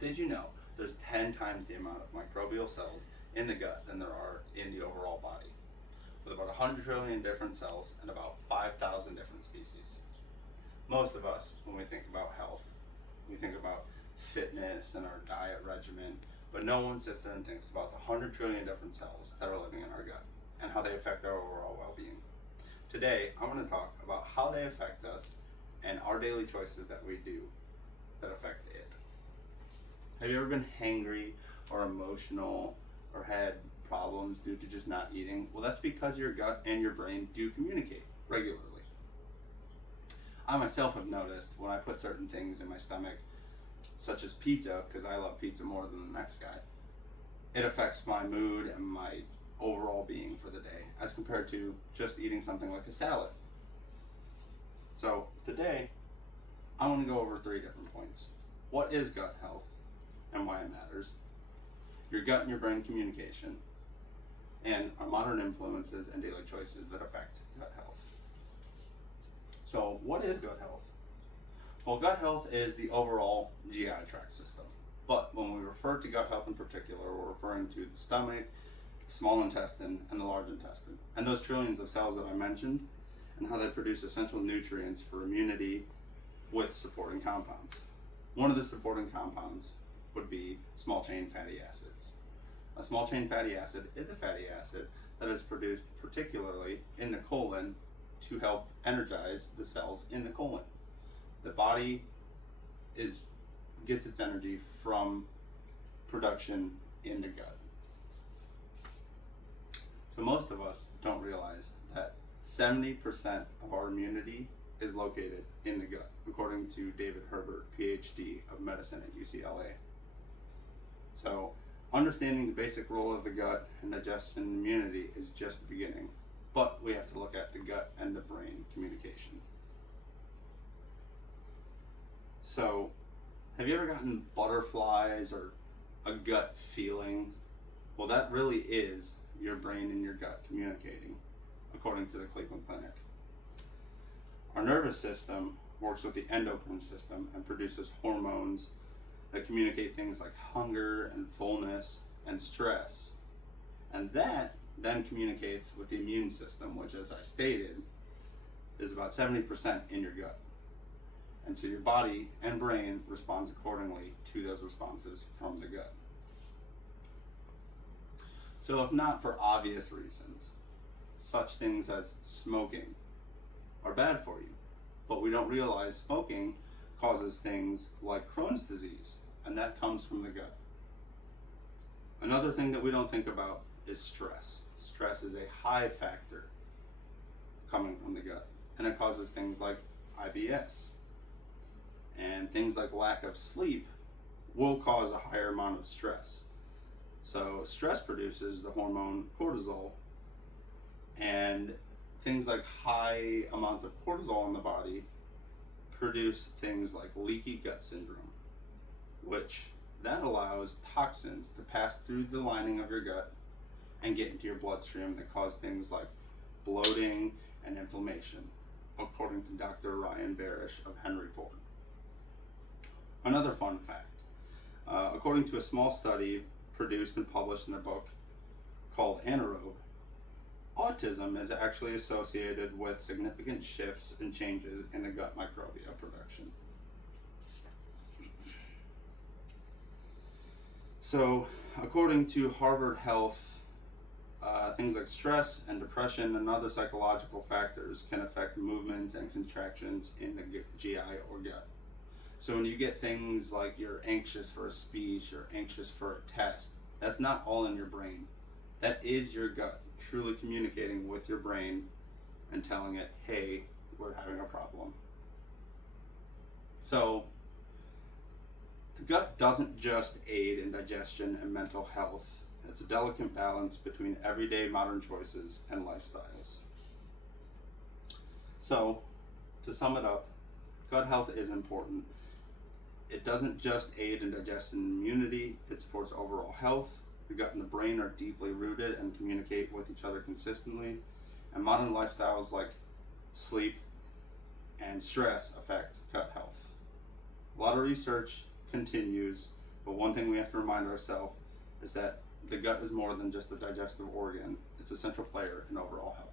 Did you know there's 10 times the amount of microbial cells in the gut than there are in the overall body, with about 100 trillion different cells and about 5,000 different species? Most of us, when we think about health, we think about fitness and our diet regimen, but no one sits there and thinks about the 100 trillion different cells that are living in our gut and how they affect our overall well-being. Today, I want to talk about how they affect us and our daily choices that we do that affect it. Have you ever been hangry or emotional or had problems due to just not eating? Well, that's because your gut and your brain do communicate regularly. I myself have noticed when I put certain things in my stomach, such as pizza, because I love pizza more than the next guy, it affects my mood and my overall being for the day as compared to just eating something like a salad. So today, I want to go over 3 different points. What is gut health and why it matters? Your gut and your brain communication, and our modern influences and daily choices that affect gut health. So what is gut health? Well, gut health is the overall GI tract system. But when we refer to gut health in particular, we're referring to the stomach, the small intestine, and the large intestine. And those trillions of cells that I mentioned, and how they produce essential nutrients for immunity with supporting compounds. One of the supporting compounds would be small chain fatty acids. A small chain fatty acid is a fatty acid that is produced particularly in the colon to help energize the cells in the colon. The body gets its energy from production in the gut. So most of us don't realize that 70% of our immunity is located in the gut, according to David Herbert, PhD of medicine at UCLA. So understanding the basic role of the gut in digestion and immunity is just the beginning, but we have to look at the gut and the brain communication. So have you ever gotten butterflies or a gut feeling? Well, that really is your brain and your gut communicating, according to the Cleveland Clinic. Our nervous system works with the endocrine system and produces hormones that communicate things like hunger and fullness and stress. And that then communicates with the immune system, which, as I stated, is about 70% in your gut. And so your body and brain responds accordingly to those responses from the gut. So if not for obvious reasons, such things as smoking are bad for you, but we don't realize smoking causes things like Crohn's disease, and that comes from the gut. Another thing that we don't think about is stress. Stress is a high factor coming from the gut, and it causes things like IBS. And things like lack of sleep will cause a higher amount of stress. So stress produces the hormone cortisol, and things like high amounts of cortisol in the body produce things like leaky gut syndrome, which that allows toxins to pass through the lining of your gut and get into your bloodstream that cause things like bloating and inflammation, according to Dr. Ryan Barish of Henry Ford. Another fun fact, according to a small study produced and published in a book called Anaerobe, autism is actually associated with significant shifts and changes in the gut microbiota production. So, according to Harvard Health, things like stress and depression and other psychological factors can affect movements and contractions in the GI or gut. So when you get things like you're anxious for a speech or anxious for a test, that's not all in your brain. That is your gut truly communicating with your brain and telling it, hey, we're having a problem. So the gut doesn't just aid in digestion and mental health. It's a delicate balance between everyday modern choices and lifestyles. So to sum it up, gut health is important. It doesn't just aid in digestion and immunity, it supports overall health. The gut and the brain are deeply rooted and communicate with each other consistently. And modern lifestyles like sleep and stress affect gut health. A lot of research continues, But one thing we have to remind ourselves is that the gut is more than just a digestive organ. It's a central player in overall health.